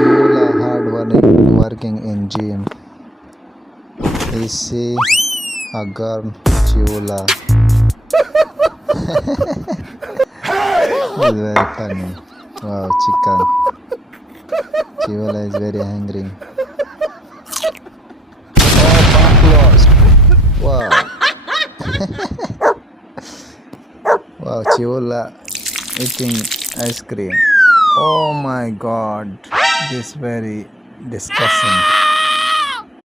Chiola hard working in gym. Is she a girl? Chiola. It's very funny. Wow, chicken. Chiola is very hungry. Oh, pump lost. Wow. Wow, Chiola eating ice cream. Oh my god. This very disgusting.